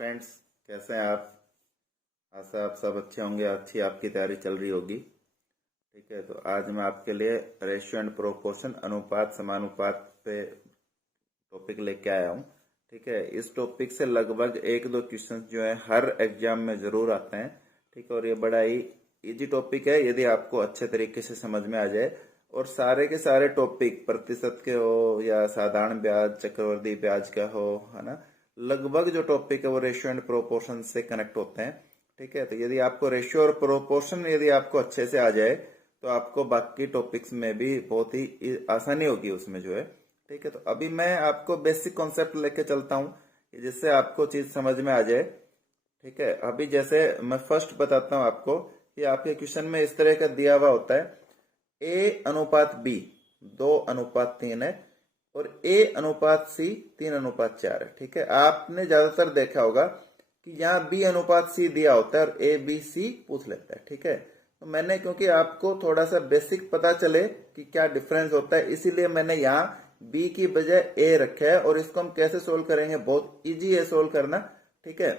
Friends, कैसे हैं आप? आशा आप सब अच्छे होंगे, अच्छी आपकी तैयारी चल रही होगी। ठीक है, तो आज मैं आपके लिए रेशियो एंड प्रोपोर्शन, अनुपात समानुपात पे टॉपिक लेके आया हूँ। ठीक है, इस टॉपिक से लगभग एक दो क्वेश्चन जो है हर एग्जाम में जरूर आते हैं। ठीक है, और ये बड़ा ही इजी टॉपिक है यदि आपको अच्छे तरीके से समझ में आ जाए। और सारे के सारे टॉपिक प्रतिशत के हो या साधारण ब्याज, चक्रवृद्धि ब्याज का हो, है ना, लगभग जो टॉपिक है वो रेशियो एंड प्रोपोर्शन से कनेक्ट होते हैं। ठीक है, तो यदि आपको रेशियो और प्रोपोर्शन यदि आपको अच्छे से आ जाए तो आपको बाकी टॉपिक्स में भी बहुत ही आसानी होगी उसमें जो है। ठीक है, तो अभी मैं आपको बेसिक कॉन्सेप्ट लेके चलता हूँ जिससे आपको चीज समझ में आ जाए। ठीक है, अभी जैसे मैं फर्स्ट बताता हूँ आपको कि आपके क्वेश्चन में इस तरह का दिया हुआ होता है A अनुपात B 2:3 है और A अनुपात C 3:4 है। ठीक है, आपने ज्यादातर देखा होगा कि यहाँ B अनुपात C दिया होता है और A B C पूछ लेता है। ठीक है, तो मैंने क्योंकि आपको थोड़ा सा बेसिक पता चले कि क्या डिफरेंस होता है, इसीलिए मैंने यहाँ B की बजाय A रखा है। और इसको हम कैसे सोल्व करेंगे, बहुत इजी है सोल्व करना। ठीक है,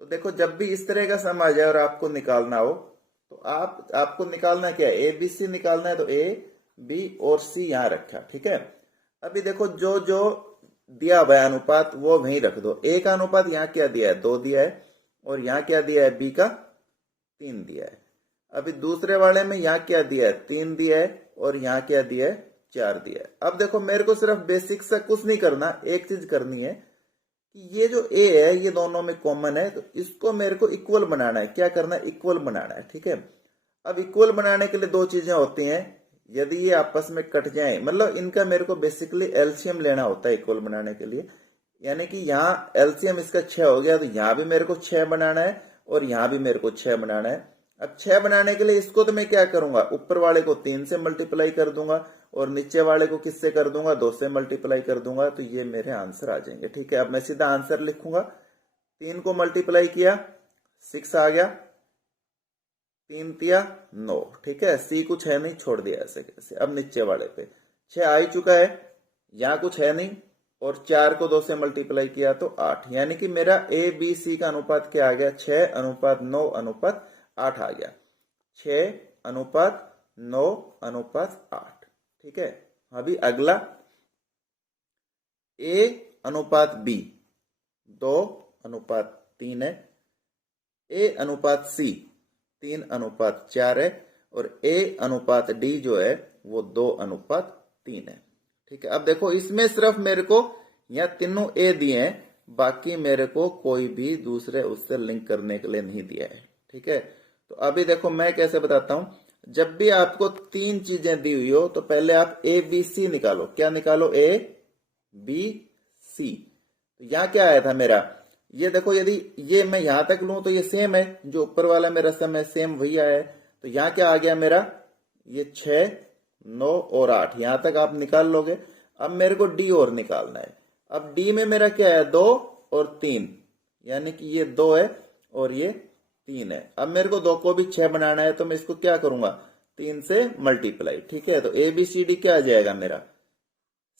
तो देखो, जब भी इस तरह का सम आ जाए और आपको निकालना हो तो आपको निकालना क्या है, ए बी सी निकालना है। तो ए बी और सी यहां रखा। ठीक है, अभी देखो जो जो दिया हुआ है अनुपात वो वहीं रख दो। ए का अनुपात यहाँ क्या दिया है, 2 दिया है, और यहाँ क्या दिया है, बी का 3 दिया है। अभी दूसरे वाले में यहाँ क्या दिया है, 3 दिया है, और यहाँ क्या दिया है, 4 दिया है। अब देखो, मेरे को सिर्फ बेसिक से कुछ नहीं करना, एक चीज करनी है कि ये जो ए है ये दोनों में कॉमन है, तो इसको मेरे को इक्वल बनाना है। क्या करना है, इक्वल बनाना है। ठीक है, अब इक्वल बनाने के लिए दो चीजें होती हैं। यदि ये आपस में कट जाएं, मतलब इनका मेरे को बेसिकली एलसीएम लेना होता है इक्वल बनाने के लिए। यानी कि यहाँ एलसीएम इसका 6 हो गया, तो यहाँ भी मेरे को 6 बनाना है और यहाँ भी मेरे को 6 बनाना है। अब 6 बनाने के लिए इसको तो मैं क्या करूंगा, ऊपर वाले को 3 से मल्टीप्लाई कर दूंगा और नीचे वाले को किससे कर दूंगा, 2 से मल्टीप्लाई कर दूंगा, तो ये मेरे आंसर आ जाएंगे। ठीक है, अब मैं सीधा आंसर लिखूंगा। 3 को मल्टीप्लाई किया 6 आ गया, 3 तिया 9। ठीक है, सी कुछ है नहीं, छोड़ दिया ऐसे कैसे। अब नीचे वाले पे 6 आ ही चुका है, यहाँ कुछ है नहीं, और 4 को 2 से मल्टीप्लाई किया तो 8। यानी कि मेरा ए बी सी का अनुपात क्या आ गया, 6:9:8 आ गया। 6:9:8। ठीक है, अभी अगला ए अनुपात बी 2:3 है, ए अनुपात सी 3:4 है, और ए अनुपात डी जो है वो 2:3 है। ठीक है, अब देखो इसमें सिर्फ मेरे को यहाँ तीनों ए दिए हैं, बाकी मेरे को कोई भी दूसरे उससे लिंक करने के लिए नहीं दिया है। ठीक है, तो अभी देखो मैं कैसे बताता हूं। जब भी आपको 3 चीजें दी हुई हो तो पहले आप ए बी सी निकालो। क्या निकालो, ए बी सी। तो यहाँ क्या आया था मेरा, ये देखो, यदि ये मैं यहां तक लूं तो ये सेम है, जो ऊपर वाला मेरा सम है सेम वही आया है। तो यहाँ क्या आ गया मेरा, ये 6, 9 और 8, यहां तक आप निकाल लोगे। अब मेरे को डी और निकालना है। अब डी में मेरा क्या है, 2 और 3, यानी कि ये 2 है और ये 3 है। अब मेरे को 2 को भी 6 बनाना है, तो मैं इसको क्या करूंगा, 3 से मल्टीप्लाई। ठीक है, तो ए बी सी डी क्या आ जाएगा मेरा,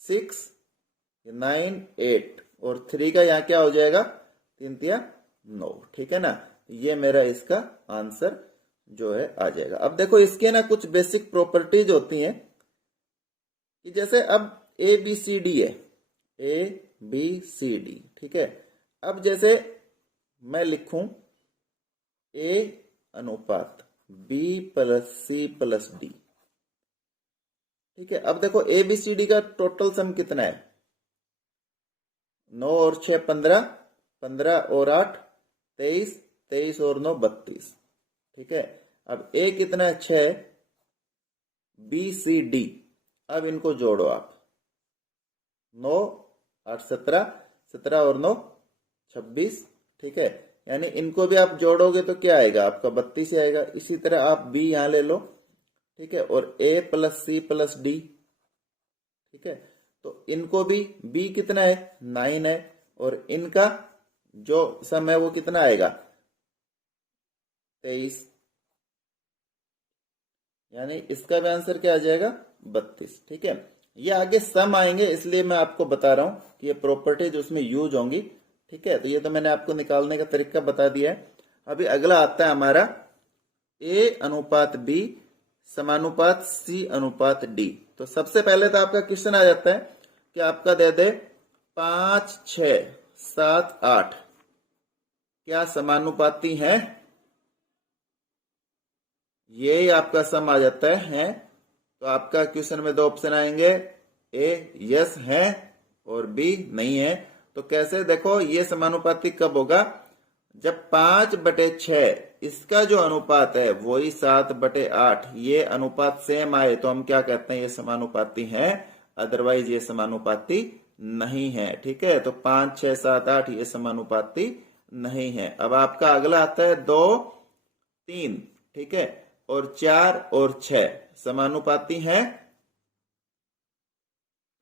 6, 9, 8, और 3 का यहाँ क्या हो जाएगा, 3 तिया 9। ठीक है ना, ये मेरा इसका आंसर जो है आ जाएगा। अब देखो इसके ना कुछ बेसिक प्रॉपर्टीज होती हैं कि जैसे अब ए बी सी डी है, ए बी सी डी। ठीक है, अब जैसे मैं लिखूं ए अनुपात B plus C plus D. ठीक है, अब देखो ए बी सी डी का टोटल सम कितना है, 9 और 6 15, 15 और 8 23, 23 और 9 32। ठीक है, अब ए कितना है, 6, बी सी डी। अब इनको जोड़ो आप, 9 8 17, 17 और 9 26। ठीक है, यानी इनको भी आप जोड़ोगे तो क्या आएगा आपका, 32 आएगा। इसी तरह आप बी यहां ले लो। ठीक है, और ए प्लस सी प्लस डी। ठीक है, तो इनको भी बी कितना है, 9 है, और इनका जो सम है वो कितना आएगा, 23। यानी इसका भी आंसर क्या आ जाएगा, 32। ठीक है, ये आगे सम आएंगे, इसलिए मैं आपको बता रहा हूं कि ये प्रॉपर्टीज उसमें यूज होंगी। ठीक है, तो ये तो मैंने आपको निकालने का तरीका बता दिया है। अभी अगला आता है हमारा ए अनुपात बी समानुपात सी अनुपात डी। तो सबसे पहले तो आपका क्वेश्चन आ जाता है कि आपका दे दे 5, 6, 7, 8 क्या समानुपाती हैं? ये आपका सम आ जाता है। तो आपका क्वेश्चन में दो ऑप्शन आएंगे, ए यस है और बी नहीं है। तो कैसे? देखो ये समानुपाती कब होगा? जब 5/6 इसका जो अनुपात है वही 7/8 ये अनुपात सेम आए तो हम क्या कहते हैं? ये समानुपाती है, अदरवाइज ये समानुपाती नहीं है। ठीक है, तो 5, 6, 7, 8 ये समानुपाती नहीं है। अब आपका अगला आता है 2, 3, ठीक है, और 4 और 6 समानुपाती हैं।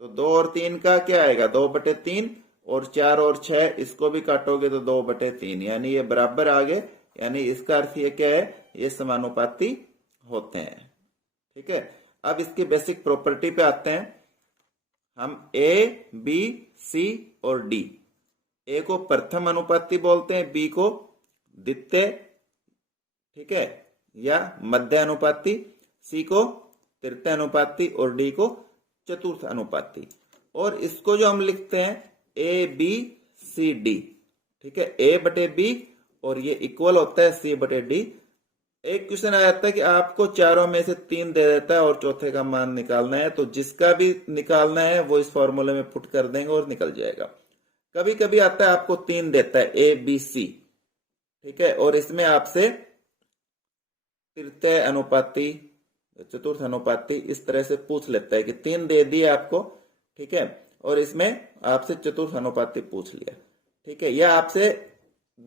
तो 2 और 3 का क्या आएगा? 2/3 और 4 और 6 इसको भी काटोगे तो 2/3, यानी ये बराबर आ गए। यानी इसका अर्थ ये क्या है? ये समानुपाती होते हैं। ठीक है, अब इसकी बेसिक प्रॉपर्टी पे आते हैं। हम ए, बी, सी और डी, ए को प्रथम अनुपाती बोलते हैं, बी को द्वितीय, ठीक है, या मध्य अनुपाती, सी को तृतीय अनुपाती और डी को चतुर्थ अनुपाती। और इसको जो हम लिखते हैं ए बी सी डी, ठीक है, A/B और ये इक्वल होता है C/D। एक क्वेश्चन आ जाता है कि आपको चारों में से 3 दे देता है और चौथे का मान निकालना है, तो जिसका भी निकालना है वो इस फॉर्मूले में पुट कर देंगे और निकल जाएगा। कभी कभी आता है आपको 3 देता है ABC, ठीक है, और इसमें आपसे तृतीय अनुपाती, चतुर्थ अनुपाती इस तरह से पूछ लेता है कि 3 दे दिए आपको, ठीक है, और इसमें आपसे चतुर्थ अनुपाती पूछ लिया, ठीक है, या आपसे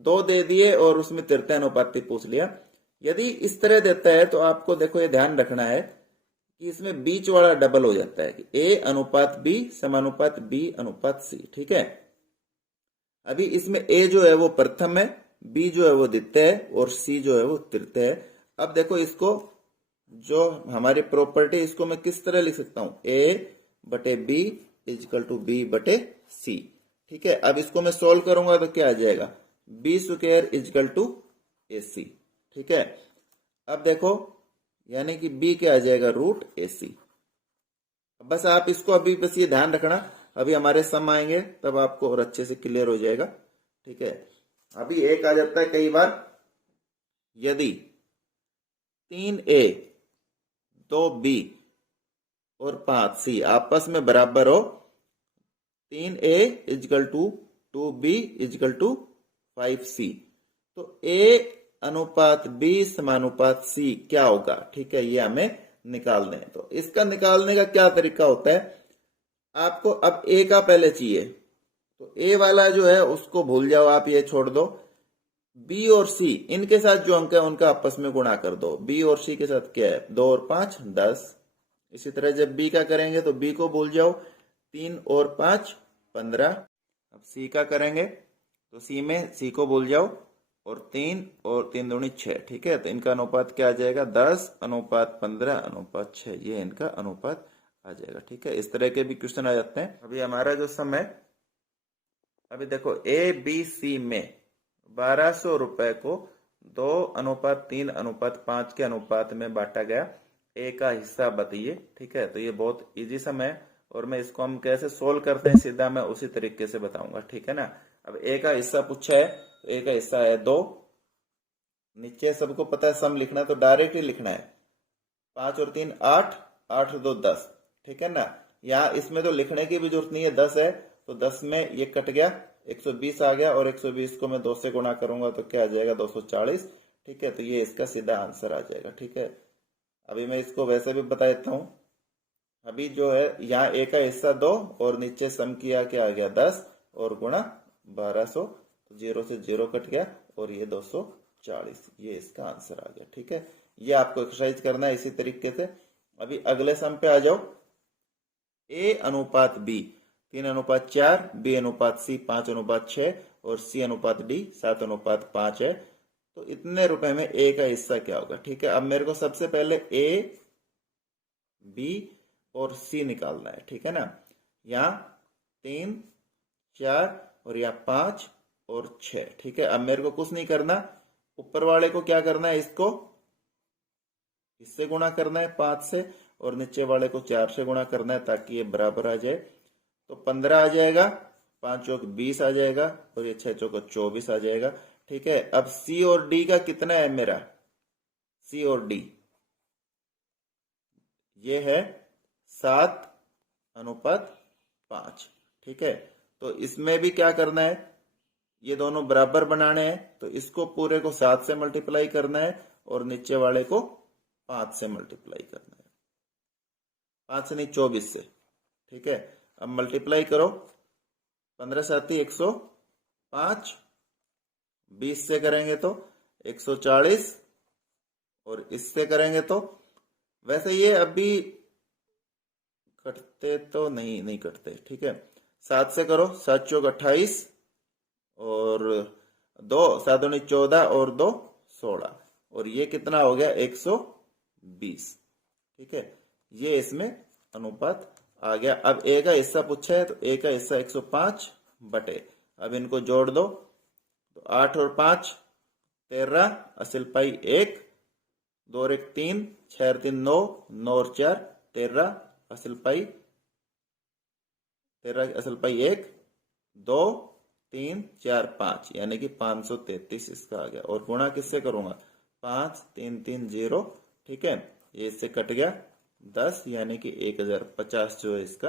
2 दे दिए और उसमें तृतीय अनुपाती पूछ लिया। यदि इस तरह देता है तो आपको देखो ये ध्यान रखना है कि इसमें बीच वाला डबल हो जाता है कि A अनुपात B समानुपात B अनुपात C, ठीक है। अभी इसमें A जो है वो प्रथम है, B जो है वो द्वितीय है और C जो है वो तृतीय है। अब देखो इसको जो हमारी प्रॉपर्टी, इसको मैं किस तरह लिख सकता हूं? A/B = B/C, ठीक है। अब इसको मैं सोल्व करूंगा तो क्या आ जाएगा? B² = AC, ठीक है। अब देखो यानी कि B क्या आ जाएगा? √AC। बस आप इसको अभी बस ये ध्यान रखना, अभी हमारे सम आएंगे तब आपको और अच्छे से क्लियर हो जाएगा, ठीक है। अभी एक आ जाता है कई बार, यदि 3A 2B और 5C आपस में बराबर हो, 3A = 2B = 5C, तो A अनुपात B समानुपात C क्या होगा? ठीक है, ये हमें निकालने हैं। तो इसका निकालने का क्या तरीका होता है? आपको अब A का पहले चाहिए, तो A वाला जो है उसको भूल जाओ, आप ये छोड़ दो। B और C इनके साथ जो अंक है उनका आपस में गुणा कर दो। B और C के साथ क्या है? 2 और 5 10। इसी तरह जब B का करेंगे तो B को भूल जाओ, 3 और 5 15। अब C का करेंगे तो C में C को भूल जाओ और 3 और 3 दूनी 6, ठीक है। तो इनका अनुपात क्या आ जाएगा? 10:15:6, ये इनका अनुपात आ जाएगा, ठीक है। इस तरह के भी क्वेश्चन आ जाते हैं। अभी हमारा जो सम है, अभी देखो ABC में 1200 रुपए को 2:3:5 के अनुपात में बांटा गया। ए का हिस्सा बताइए, ठीक है। तो ये बहुत इजी सम है और मैं इसको हम कैसे सोल्व करते हैं सीधा मैं उसी तरीके से बताऊंगा, ठीक है ना। अब ए का हिस्सा पूछा है, तो ए का हिस्सा है 2। नीचे सबको पता है सम लिखना है तो डायरेक्ट ही लिखना है। 5 और 3 8, 8 और 2 10, ठीक है ना। यहाँ इसमें तो लिखने की भी जरूरत नहीं है, 10 है तो 10 में ये कट गया, 120 आ गया और 120 को मैं 2 से गुणा करूंगा तो क्या आ जाएगा? 240, ठीक है। तो ये इसका सीधा आंसर आ जाएगा, ठीक है। अभी मैं इसको वैसे भी बता देता हूं। अभी जो है यहाँ ए का हिस्सा 2 और नीचे सम किया क्या आ गया? 10 और गुणा 1200, तो 0 से 0 कट गया और ये 240, ये इसका आंसर आ गया, ठीक है। ये आपको एक्सरसाइज करना है इसी तरीके से। अभी अगले सम पे आ जाओ। A अनुपात B 3:4, B अनुपात C 5:6 और C अनुपात D 7:5 है। तो इतने रुपए में A का हिस्सा क्या होगा? ठीक है, अब मेरे को सबसे पहले A, B और C निकालना है, ठीक है ना। यहाँ 3, 4 और यहाँ 5 और 6। ठीक है, अब मेरे को कुछ नहीं करना, ऊपर वाले को क्या करना है, इससे गुणा करना है 5 से, और नीचे वाले को 4 से गुणा करना है ताकि ये बराबर आ जाए। तो 15 आ जाएगा, 5 चौक 20 आ जाएगा, और ये 6 चौक 24 आ जाएगा। ठीक है, अब सी और डी का कितना है मेरा, सी और डी ये है 7:5। ठीक है, तो इसमें भी क्या करना है, ये दोनों बराबर बनाने हैं, तो इसको पूरे को 7 से मल्टीप्लाई करना है और नीचे वाले को 5 से मल्टीप्लाई करना है, 5 से नहीं 24 से। ठीक है, अब मल्टीप्लाई करो, 15 साथी 105, 20 से करेंगे तो 140, और इससे करेंगे तो, वैसे ये अभी कटते तो नहीं कटते। ठीक है, 7 से करो, 7 चौक 28, और 2 7 दूनी 14, और 2 16, और ये कितना हो गया 120। ठीक है, ये इसमें अनुपात आ गया। अब ए का हिस्सा पूछा है, तो ए का हिस्सा 105 बटे, अब इनको जोड़ दो, तो 8 और 5 13, असल पाई 1, 2 और 1 3, 6 और 3 9, 9 और 4 13, असल पाई 1, 2 3 4 5, यानी कि 533 इसका आ गया। और गुणा किससे करूंगा, 5 3 3 0। ठीक है, ये इससे कट गया 10, यानी कि 1050 जो है इसका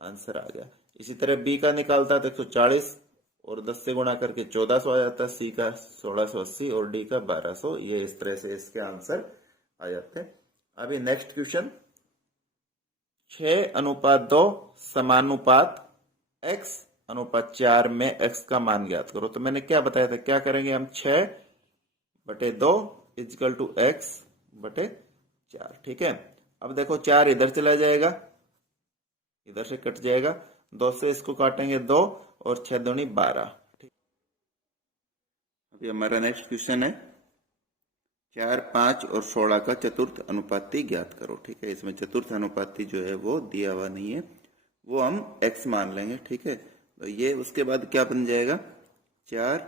आंसर आ गया। इसी तरह बी का निकालता तो 140 और 10 से गुणा करके 1400 आ जाता, सी का 1680 और डी का 1200। ये इस तरह से इसके आंसर आ जाते हैं। अभी नेक्स्ट क्वेश्चन, 6:2 समानुपात x:4 में x का मान ज्ञात करो। तो मैंने क्या बताया था, क्या करेंगे हम, 6/2 = x/4। ठीक है, अब देखो 4 इधर चला जाएगा, इधर से कट जाएगा, 2 से इसको काटेंगे 2, और 6 दूनी 12। ठीक, अभी हमारा नेक्स्ट क्वेश्चन है, 4 5 और 16 का चतुर्थ अनुपाती ज्ञात करो। ठीक है, इसमें चतुर्थ अनुपाती जो है वो दिया हुआ नहीं है, वो हम x मान लेंगे। ठीक है, तो ये उसके बाद क्या बन जाएगा, 4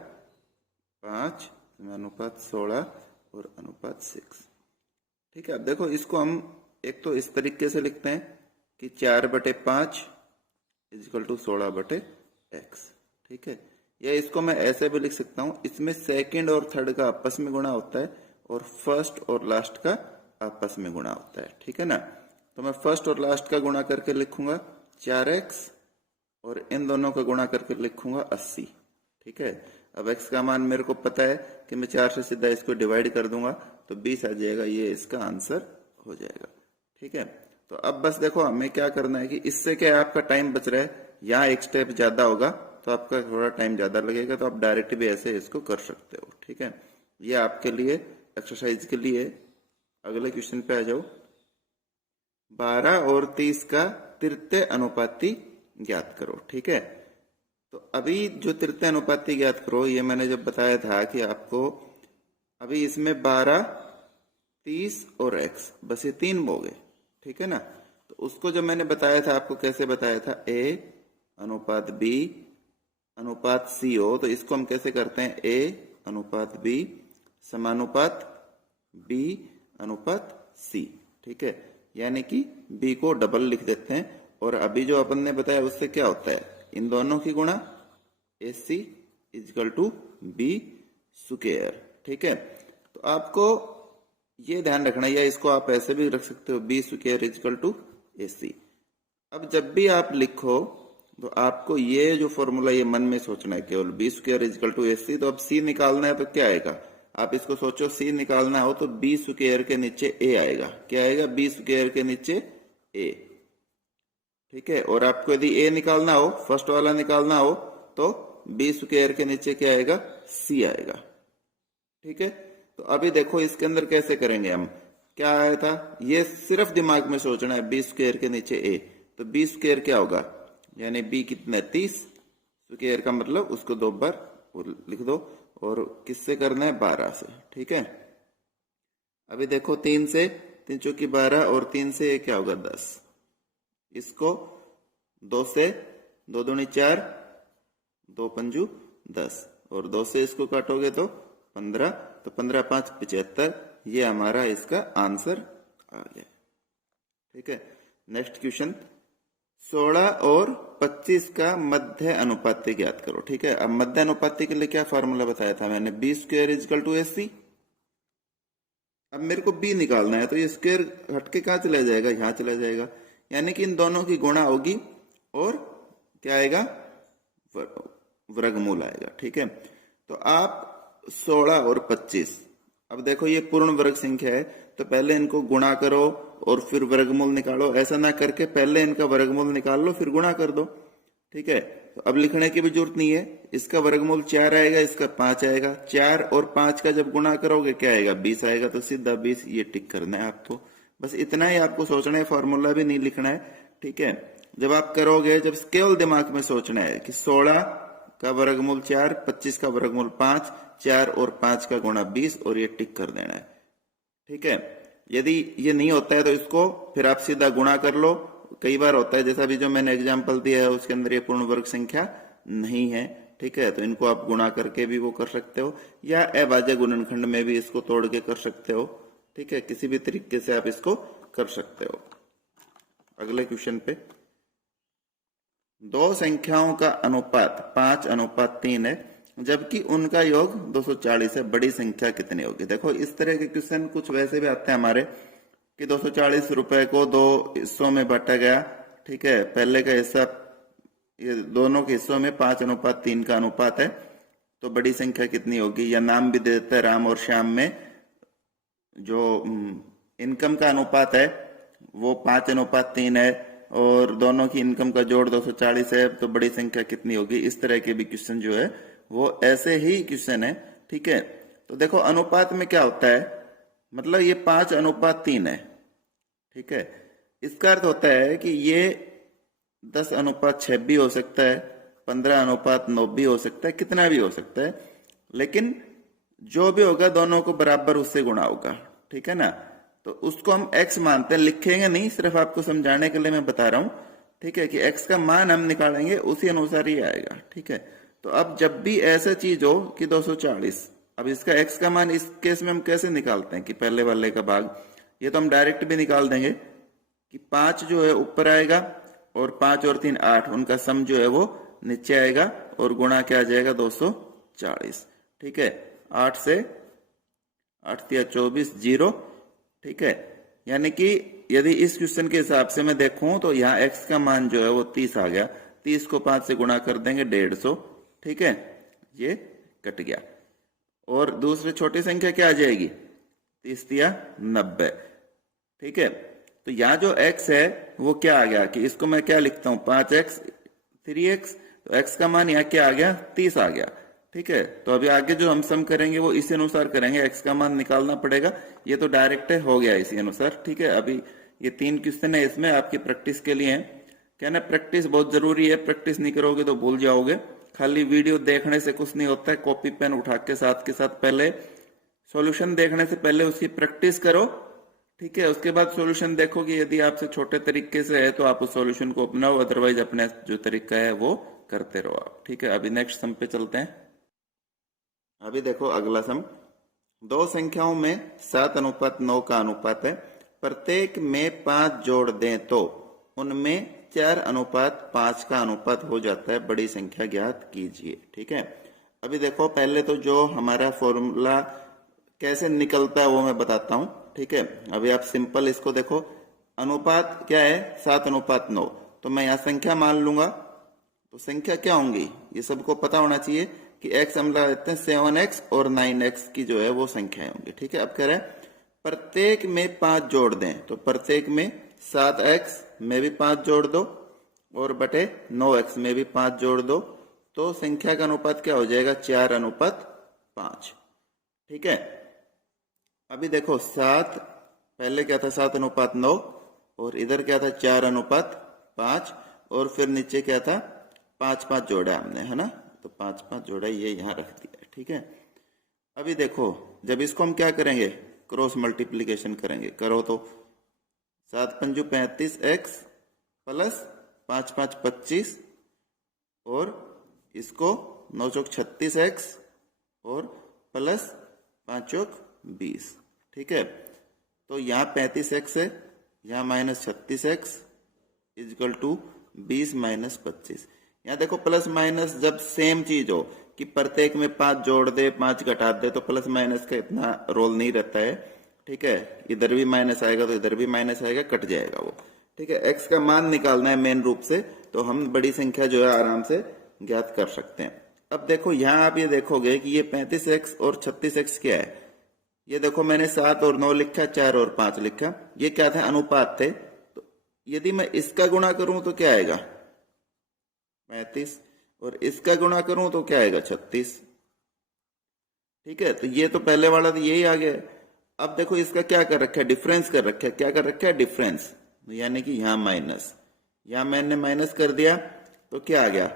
5 अनुपात 16 और अनुपात 6। ठीक है, अब देखो इसको हम एक तो इस तरीके से लिखते हैं कि 4/5 = 16/x। ठीक है, या इसको मैं ऐसे भी लिख सकता हूं, इसमें सेकंड और थर्ड का आपस में गुणा होता है और फर्स्ट और लास्ट का आपस में गुणा होता है। ठीक है ना, तो मैं फर्स्ट और लास्ट का गुणा करके लिखूंगा 4x, और इन दोनों का गुणा करके लिखूंगा 80। ठीक है, अब x का मान मेरे को पता है कि मैं 4 से सीधा इसको डिवाइड कर दूंगा तो 20 आ जाएगा, ये इसका आंसर हो जाएगा। ठीक है, तो अब बस देखो हमें क्या करना है कि इससे क्या आपका टाइम बच रहा है, यहाँ एक स्टेप ज्यादा होगा तो आपका थोड़ा टाइम ज्यादा लगेगा, तो आप डायरेक्ट भी ऐसे इसको कर सकते हो। ठीक है, ये आपके लिए एक्सरसाइज के लिए। अगले क्वेश्चन पे आ जाओ, 12 और 30 का तृतीय अनुपाती ज्ञात करो। ठीक है, तो अभी जो तृतीय अनुपाती ज्ञात करो, ये मैंने जब बताया था कि आपको अभी इसमें 12 30 और x, बस ये 3 हो गए। ठीक है ना, तो उसको जब मैंने बताया था आपको, कैसे बताया था, a अनुपात b अनुपात c हो, तो इसको हम कैसे करते हैं, a अनुपात b समानुपात b अनुपात c। ठीक है, यानी कि b को डबल लिख देते हैं, और अभी जो अपन ने बताया उससे क्या होता है, इन दोनों की गुणा AC = b²। ठीक है, तो आपको ये ध्यान रखना, या इसको आप ऐसे भी रख सकते हो, b² = AC। अब जब भी आप लिखो तो आपको ये जो फॉर्मूला ये मन में सोचना है, केवल b² = AC। तो अब c निकालना है तो क्या आएगा, आप इसको सोचो, c निकालना हो तो b² के नीचे a आएगा। क्या आएगा, b² के नीचे a। ठीक है, और आपको यदि a निकालना हो, फर्स्ट वाला निकालना हो, तो b² के नीचे क्या आएगा, c आएगा। ठीक है, तो अभी देखो इसके अंदर कैसे करेंगे हम, क्या आया था, ये सिर्फ दिमाग में सोचना है, b² के नीचे a, तो b² क्या होगा, यानी b कितना है 30, स्क्वायर का मतलब उसको 2 बार लिख दो, और किससे करना है, 12 से। ठीक है, अभी देखो 3 से 3 चौकी 12, और 3 से ये क्या होगा 10, इसको 2 से 2 दूनी 4, 2 पंजू 10, और 2 से इसको काटोगे तो 15, तो 15 5 75, ये हमारा इसका आंसर आ गया। ठीक है, नेक्स्ट क्वेश्चन, 16 और 25 का मध्य अनुपाती ज्ञात करो। ठीक है, अब मध्य अनुपाती के लिए क्या फॉर्मूला बताया था मैंने, B square is equal to AC। अब मेरे को बी निकालना है, तो ये स्क्वायर हटके कहाँ चला जाएगा, यहां चला जाएगा, यानी कि इन दोनों की गुणा होगी और क्या आएगा, वर्गमूल आएगा। ठीक है, तो आप 16 और 25, अब देखो ये पूर्ण वर्ग संख्या है, तो पहले इनको गुणा करो और फिर वर्गमूल निकालो। ऐसा ना करके पहले इनका वर्गमूल निकाल लो फिर गुणा कर दो। ठीक है, तो अब लिखने की भी जरूरत नहीं है, इसका वर्गमूल 4 आएगा, इसका 5 आएगा, 4 और 5 का जब गुणा करोगे क्या आएगा, 20 आएगा, तो सीधा 20 ये टिक करना है आपको। बस इतना ही आपको सोचना है, फॉर्मूला भी नहीं लिखना है। ठीक है, जब आप करोगे, जब केवल दिमाग में सोचना है कि 16 का वर्गमूल 4, 25 का वर्गमूल 5, 4 और 5 का गुणा 20, और ये टिक कर देना है। ठीक है, यदि ये नहीं होता है तो इसको फिर आप सीधा गुणा कर लो। कई बार होता है, जैसा भी जो मैंने एग्जाम्पल दिया है उसके अंदर ये पूर्ण वर्ग संख्या नहीं है। ठीक है, तो इनको आप गुणा करके भी वो कर सकते हो, या अभाज्य गुणनखंड में भी इसको तोड़ के कर सकते हो। ठीक है, किसी भी तरीके से आप इसको कर सकते हो। अगले क्वेश्चन पे, दो संख्याओं का अनुपात 5:3 है, जबकि उनका योग 240 है, बड़ी संख्या कितनी होगी। देखो इस तरह के क्वेश्चन कुछ वैसे भी आते हैं हमारे कि 240 रुपए को 2 हिस्सों में बांटा गया। ठीक है, पहले का हिस्सा, ये दोनों के हिस्सों में 5:3 का अनुपात है, तो बड़ी संख्या कितनी होगी, या नाम भी दे देते हैं राम और श्याम में। जो इनकम का अनुपात है वो 5:3 है, और दोनों की इनकम का जोड़ 240 है, तो बड़ी संख्या कितनी होगी। इस तरह के भी क्वेश्चन जो है वो ऐसे ही क्वेश्चन है। ठीक है, तो देखो अनुपात में क्या होता है, मतलब ये 5:3 है। ठीक है, इसका अर्थ होता है कि ये 10:6 भी हो सकता है, 15:9 भी हो सकता है, कितना भी हो सकता है, लेकिन जो भी होगा दोनों को बराबर उससे गुणा होगा। ठीक है ना, तो उसको हम x मानते हैं, लिखेंगे नहीं, सिर्फ आपको समझाने के लिए मैं बता रहा हूं। ठीक है, कि x का मान हम निकालेंगे उसी अनुसार ही आएगा। ठीक है, तो अब जब भी ऐसा चीज हो कि 240, अब इसका x का मान इस केस में हम कैसे निकालते हैं कि पहले वाले का भाग, ये तो हम डायरेक्ट भी निकाल देंगे कि 5 जो है ऊपर आएगा और 5 और 3 8, उनका सम जो है वो नीचे आएगा और गुणा क्या आ जाएगा 240। ठीक है, 8 से 8 या 24 0। ठीक है, यानी कि यदि इस क्वेश्चन के हिसाब से मैं देखूं तो यहाँ x का मान जो है वो 30 आ गया, 30 को 5 से गुणा कर देंगे 150। ठीक है, ये कट गया, और दूसरी छोटी संख्या क्या आ जाएगी, 30 या 90। ठीक है, तो यहाँ जो x है वो क्या आ गया कि इसको मैं क्या लिखता हूँ 5x 3x, तो x का मान यहाँ क्या आ गया 30 आ गया। ठीक है, तो अभी आगे जो हम सम करेंगे वो इसी अनुसार करेंगे, x का मान निकालना पड़ेगा, ये तो डायरेक्ट हो गया इसी अनुसार। ठीक है, अभी ये 3 क्वेश्चन है, इसमें आपकी प्रैक्टिस के लिए है। क्या ना, प्रैक्टिस बहुत जरूरी है, प्रैक्टिस नहीं करोगे तो भूल जाओगे। खाली वीडियो देखने से कुछ नहीं होता है, कॉपी पेन उठा के साथ पहले सॉल्यूशन देखने से पहले उसकी प्रैक्टिस करो। ठीक है, उसके बाद सॉल्यूशन देखोगे, यदि आपसे छोटे तरीके से है तो आप उस सॉल्यूशन को अपनाओ, अदरवाइज अपने जो तरीका है वो करते रहो आप। ठीक है, अभी नेक्स्ट सम पे चलते हैं। अभी देखो अगला सम, दो संख्याओं में 7:9 का अनुपात है, प्रत्येक में 5 जोड़ दें तो उनमें 4:5 का अनुपात हो जाता है, बड़ी संख्या ज्ञात कीजिए। ठीक है, अभी देखो पहले तो जो हमारा फॉर्मूला कैसे निकलता है वो मैं बताता हूं। ठीक है, अभी आप सिंपल इसको देखो, अनुपात क्या है 7:9, तो मैं यहाँ संख्या मान लूंगा, तो संख्या क्या होंगी ये सबको पता होना चाहिए कि x हम लगा देते हैं 7x और 9x की जो है वो संख्याएं होंगी। ठीक है, अब कह रहे हैं प्रत्येक में 5 जोड़ दें, तो प्रत्येक में 7x में भी 5 जोड़ दो और बटे 9x में भी 5 जोड़ दो, तो संख्या का अनुपात क्या हो जाएगा 4:5। ठीक है, अभी देखो 7 पहले क्या था 7:9, और इधर क्या था 4:5, और फिर नीचे क्या था 5 जोड़ा हमने, है ना, तो 5 जोड़ा ये यहाँ रख दिया। ठीक है, अभी देखो जब इसको हम क्या करेंगे क्रॉस मल्टीप्लीकेशन करेंगे, करो तो 7×5 35x प्लस 5×5 25, और इसको 9×4 36x और प्लस 5 चौक 20। ठीक है, तो यहाँ 35x है, यहाँ minus 36x is equal to 20 minus 25। यहाँ देखो प्लस माइनस जब सेम चीज हो कि प्रत्येक में 5 जोड़ दे 5 घटा दे तो प्लस माइनस का इतना रोल नहीं रहता है। ठीक है, इधर भी माइनस आएगा तो इधर भी माइनस आएगा, कट जाएगा वो। ठीक है, x का मान निकालना है मेन रूप से, तो हम बड़ी संख्या जो है आराम से ज्ञात कर सकते हैं। अब देखो यहाँ आप ये देखोगे कि ये 35x और 36x क्या है। ये देखो मैंने 7 और 9 लिखा, 4 और 5 लिखा, ये क्या थे, अनुपात थे। तो यदि मैं इसका गुणा करूं तो क्या आएगा 35, और इसका गुणा करूं तो क्या आएगा 36। ठीक है, तो ये तो पहले वाला तो यही आ गया। अब देखो इसका क्या कर रखा है, डिफरेंस कर रखा है। क्या कर रखा है, डिफरेंस, यानी कि यहाँ माइनस, यहाँ मैंने माइनस कर दिया तो क्या आ गया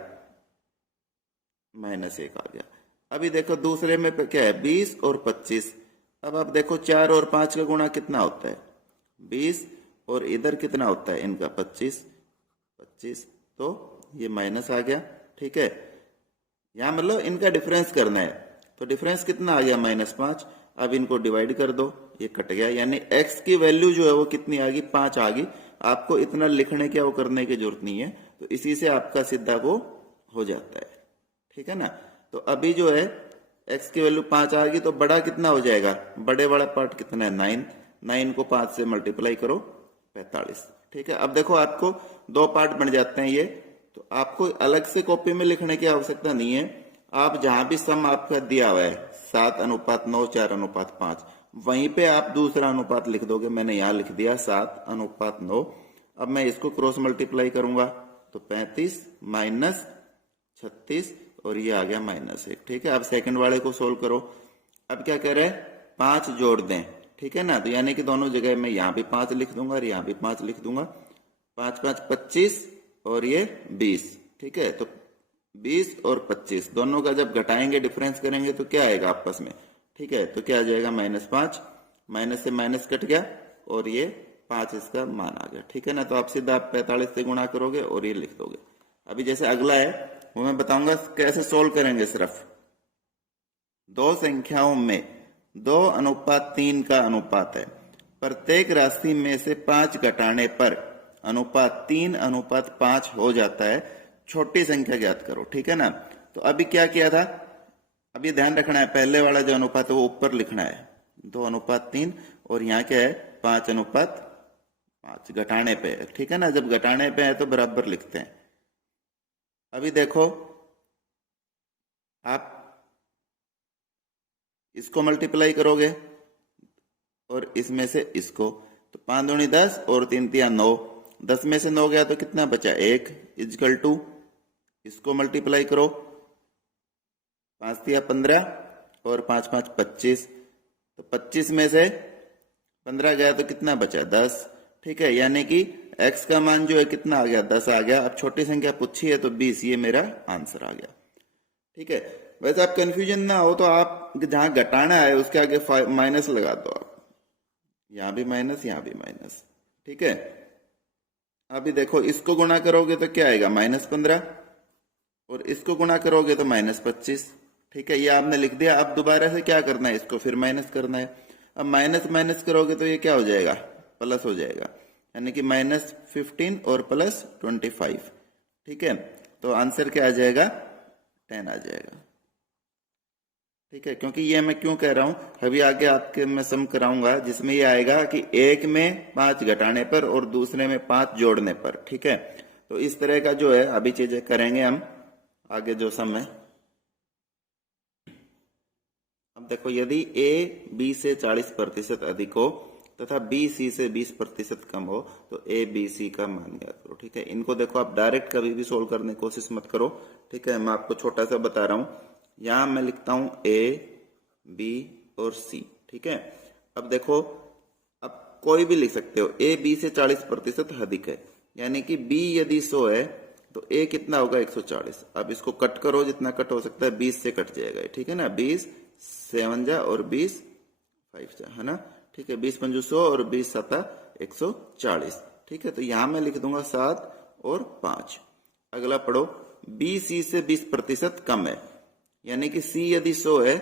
-1 आ गया। अभी देखो दूसरे में क्या है 20 और 25। अब आप देखो 4 और 5 का गुणा कितना होता है 20, और इधर कितना होता है इनका 25, तो ये माइनस आ गया। ठीक है, यहाँ मतलब इनका डिफरेंस करना है, तो डिफरेंस कितना आ गया -5। अब इनको डिवाइड कर दो, ये कट गया, यानी x की वैल्यू जो है वो कितनी आ गई 5 आ गई। आपको इतना लिखने की वो करने की जरूरत नहीं है, तो इसी से आपका सीधा वो हो जाता है। ठीक है ना, तो अभी जो है x की वैल्यू 5 आ गई, तो बड़ा कितना हो जाएगा, बड़े वाला पार्ट कितना है 9 को 5 से मल्टीप्लाई करो 45। ठीक है, अब देखो आपको 2 पार्ट बन जाते हैं ये, तो आपको अलग से कॉपी में लिखने की आवश्यकता नहीं है। आप जहां भी सम आपका दिया हुआ है 7:9, 4:5, वहीं पे आप दूसरा अनुपात लिख दोगे। मैंने यहाँ लिख दिया 7:9। अब मैं इसको क्रॉस मल्टीप्लाई करूंगा तो 35 माइनस 36 और ये आ गया -1। ठीक है, अब सेकंड वाले को सोल्व करो। अब क्या कह रहे हैं 5 जोड़ दें। ठीक है ना, तो यानी कि दोनों जगह मैं यहाँ भी 5 लिख दूंगा और यहाँ भी 5 लिख दूंगा। 5 5 25 और ये 20। ठीक है, तो 20 और 25 दोनों का जब घटाएंगे डिफरेंस करेंगे तो क्या आएगा आपस में। ठीक है, तो क्या आ जाएगा -5, माइनस से माइनस कट गया और ये 5 इसका मान आ गया। ठीक है ना, तो आप सीधा 45 से गुणा करोगे और ये लिख दोगे। अभी जैसे अगला है वो मैं बताऊंगा कैसे सोल्व करेंगे। सिर्फ 2 संख्याओं में 2:3 का अनुपात है, प्रत्येक राशि में से 5 घटाने पर अनुपात 3:5 हो जाता है, छोटी संख्या ज्ञात करो। ठीक है ना, तो अभी क्या किया था, अभी ध्यान रखना है पहले वाला जो अनुपात है वो ऊपर लिखना है 2:3, और यहाँ क्या है 5:5 घटाने पे। ठीक है ना, जब घटाने पे है तो बराबर लिखते हैं। अभी देखो आप इसको मल्टीप्लाई करोगे और इसमें से इसको, तो 5 दूनी 10 और 3 तिया 9, 10 में से 9 गया तो कितना बचा 1 इजकल टू, इसको मल्टीप्लाई करो 5 तिया 15 और 5 5 25, तो 25 में से 15 गया तो कितना बचा 10। ठीक है, यानी कि x का मान जो है कितना आ गया 10 आ गया। अब छोटी संख्या पूछी है तो 20, ये मेरा आंसर आ गया। ठीक है, वैसे आप कंफ्यूजन ना हो तो आप जहां घटाना है उसके आगे माइनस लगा दो आप, यहां भी माइनस यहां भी माइनस। ठीक है, अभी देखो इसको गुणा करोगे तो क्या आएगा -15 और इसको गुणा करोगे तो -25। ठीक है, ये आपने लिख दिया। अब दोबारा से क्या करना है, इसको फिर माइनस करना है। अब माइनस माइनस करोगे तो ये क्या हो जाएगा प्लस हो जाएगा, यानी कि -15 और +25। ठीक है, तो आंसर क्या आ जाएगा 10 आ जाएगा। ठीक है, क्योंकि ये मैं क्यों कह रहा हूं, अभी आगे आपके मैं सम कराऊंगा जिसमें ये आएगा कि एक में 5 घटाने पर और दूसरे में 5 जोड़ने पर। ठीक है, तो इस तरह का जो है अभी चीजें करेंगे हम आगे जो सम है। अब देखो यदि a b से 40% अधिक हो तथा b c से 20% कम हो तो a b c का मान ज्ञात करो। ठीक है, इनको देखो आप डायरेक्ट कभी भी सोल्व करने की कोशिश मत करो। ठीक है, मैं आपको छोटा सा बता रहा हूं, यहां मैं लिखता हूं a b और c। ठीक है, अब देखो अब कोई भी लिख सकते हो, a b से 40% अधिक है, यानी कि b यदि 100 है तो a कितना होगा 140। अब इसको कट करो, जितना कट हो सकता है 20 से कट जाएगा। ठीक है ना, 20 7 जा और 20 5 जा, है ना। ठीक है, 20 पंजू 100 और 20 7 140। ठीक है, तो यहां मैं लिख दूंगा 7 और 5। अगला पढ़ो, b c से 20% कम है, यानी कि c यदि 100 है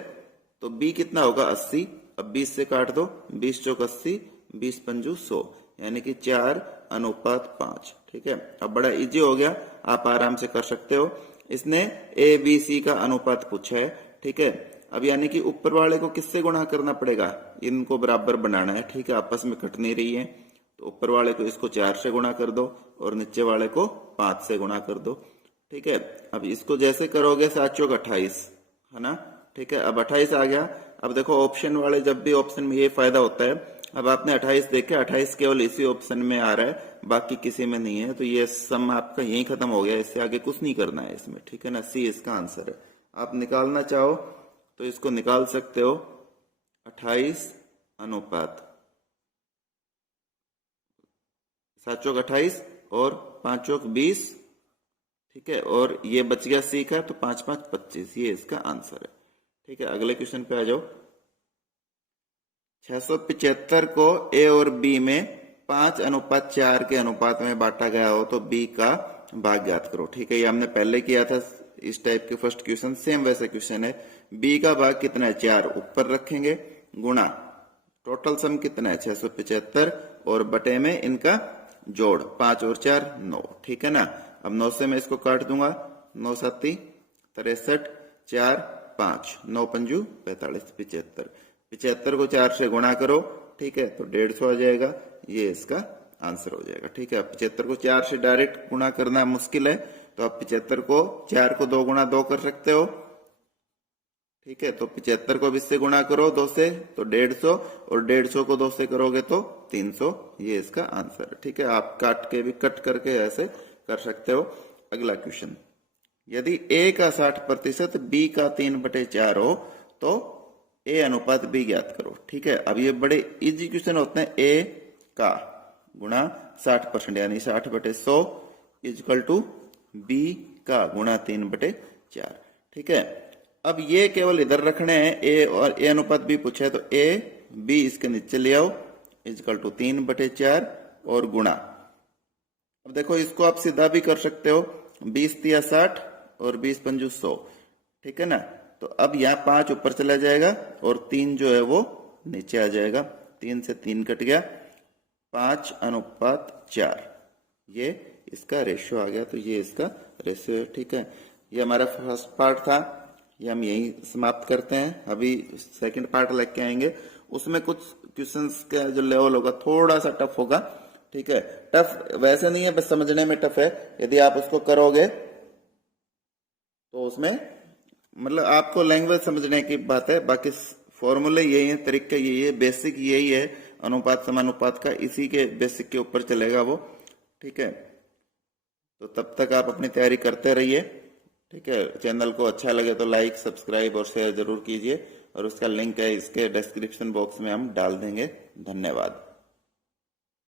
तो b कितना होगा 80। अब 20 से काट दो, 20 चौक 80, 20 पंजू 100, यानी कि 4:5। ठीक है, अब बड़ा इजी हो गया, आप आराम से कर सकते हो। इसने ए बी सी का अनुपात पूछा है। ठीक है, अब यानी कि ऊपर वाले को किससे गुणा करना पड़ेगा, इनको बराबर बनाना है। ठीक है, आपस में कट नहीं रही है, तो ऊपर वाले को इसको 4 से गुणा कर दो और नीचे वाले को 5 से गुणा कर दो। ठीक है, अब इसको जैसे करोगे 7 चौक 28, है ना। ठीक है, अब 28 आ गया। अब देखो ऑप्शन वाले, जब भी ऑप्शन में ये फायदा होता है, अब आपने 28 देखे, 28 केवल इसी ऑप्शन में आ रहा है, बाकी किसी में नहीं है, तो ये सम आपका यही खत्म हो गया, इससे आगे कुछ नहीं करना है इसमें। ठीक है ना, सी इसका आंसर है। आप निकालना चाहो तो इसको निकाल सकते हो, 28 अनुपात 7 चौक 28 और 5 चौक 20। ठीक है, और ये बच गया सी का, तो 5 5 25, ये इसका आंसर है। ठीक है, अगले क्वेश्चन पे आ जाओ। 675 को ए और बी में 5:4 के अनुपात में बांटा गया हो तो बी का भाग ज्ञात करो। ठीक है, ये हमने पहले किया था इस टाइप के फर्स्ट क्वेश्चन, सेम वैसे क्वेश्चन है। बी का भाग कितना है, 4 ऊपर रखेंगे, गुणा टोटल सम कितना है 675, और बटे में इनका जोड़ 5 और 4 9। ठीक है ना, अब 9 से मैं इसको काट दूंगा, 9 7 63, 4 5, 9 पंजू 45, 75। 75 को 4 से गुणा करो, ठीक है, तो 150 आ जाएगा, ये इसका आंसर हो जाएगा। ठीक है, 75 को 4 से डायरेक्ट गुणा करना मुश्किल है, तो आप 75 को 4 को 2 गुणा 2 कर सकते हो। ठीक है, तो 75 को अब इससे गुणा करो 2 से, तो 150, और 150 को 2 से करोगे तो 300, ये इसका आंसर है। ठीक है, आप काट के भी, कट करके ऐसे कर सकते हो। अगला क्वेश्चन, यदि a का 60%, b का 3/4 हो तो a अनुपात b ज्ञात करो। ठीक है, अब ये बड़े इजी क्वेश्चन होते हैं। a का गुणा 60%, यानी 60/100 इजकल टू b का गुणा 3/4। ठीक है, अब ये केवल इधर रखने हैं, a और a अनुपात b पूछा है, तो a b इसके नीचे ले आओ, इजकल टू 3/4 और गुणा। अब देखो इसको आप सीधा भी कर सकते हो, 20 तिया 60 और 20 पंजू 100। ठीक है ना, तो अब यहाँ 5 ऊपर चला जाएगा और 3 जो है वो नीचे आ जाएगा, 3 से 3 कट गया, 5:4, ये इसका रेशियो आ गया, तो ये इसका रेशियो है। ठीक है, ये हमारा फर्स्ट पार्ट था, ये हम यही समाप्त करते हैं। अभी सेकंड पार्ट लेके आएंगे, उसमें कुछ क्वेश्चंस का जो लेवल होगा थोड़ा सा टफ होगा। ठीक है, टफ वैसे नहीं है, बस समझने में टफ है। यदि आप उसको करोगे तो उसमें मतलब आपको लैंग्वेज समझने की बात है, बाकी फॉर्मूले यही है, तरीका यही है, बेसिक यही है अनुपात समानुपात का, इसी के बेसिक के ऊपर चलेगा वो। ठीक है, तो तब तक आप अपनी तैयारी करते रहिए। ठीक है, चैनल को अच्छा लगे तो लाइक, सब्सक्राइब और शेयर जरूर कीजिए, और उसका लिंक है इसके डिस्क्रिप्शन बॉक्स में हम डाल देंगे। धन्यवाद।